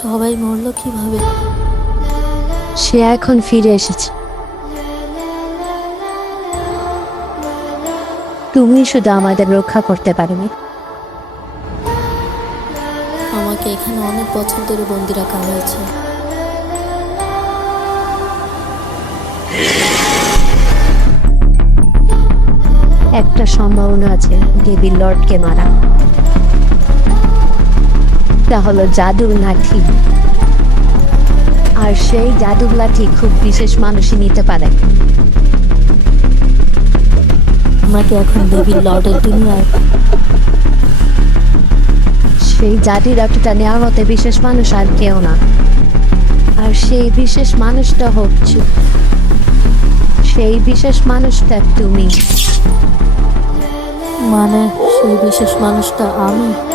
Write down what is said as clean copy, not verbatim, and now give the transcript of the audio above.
সবাই মরলো কিভাবে? সে এখন ফিরে এসেছে। তুমি শুধু আমাদের রক্ষা করতে পারবে। আমাকে এখানে অনেক বছর ধরে বন্দি রাখা হয়েছে। একটা সম্ভাবনা আছে ডেভিল লর্ডকে মারা। তা হলো জাদুর লাঠি। আর সেই জাদুর লাঠি খুব বিশেষ মানুষই নিতে পারে। আমাকে এখন ডেভিল লর্ডের দুনিয়ায়। সেই জাদুর লাঠিটা নেওয়ার মতো বিশেষ মানুষ আর কেউ না। আর সেই বিশেষ মানুষটা হচ্ছে, সেই বিশেষ মানুষটা তুমি। মানে সেই বিশেষ মানুষটা আমি?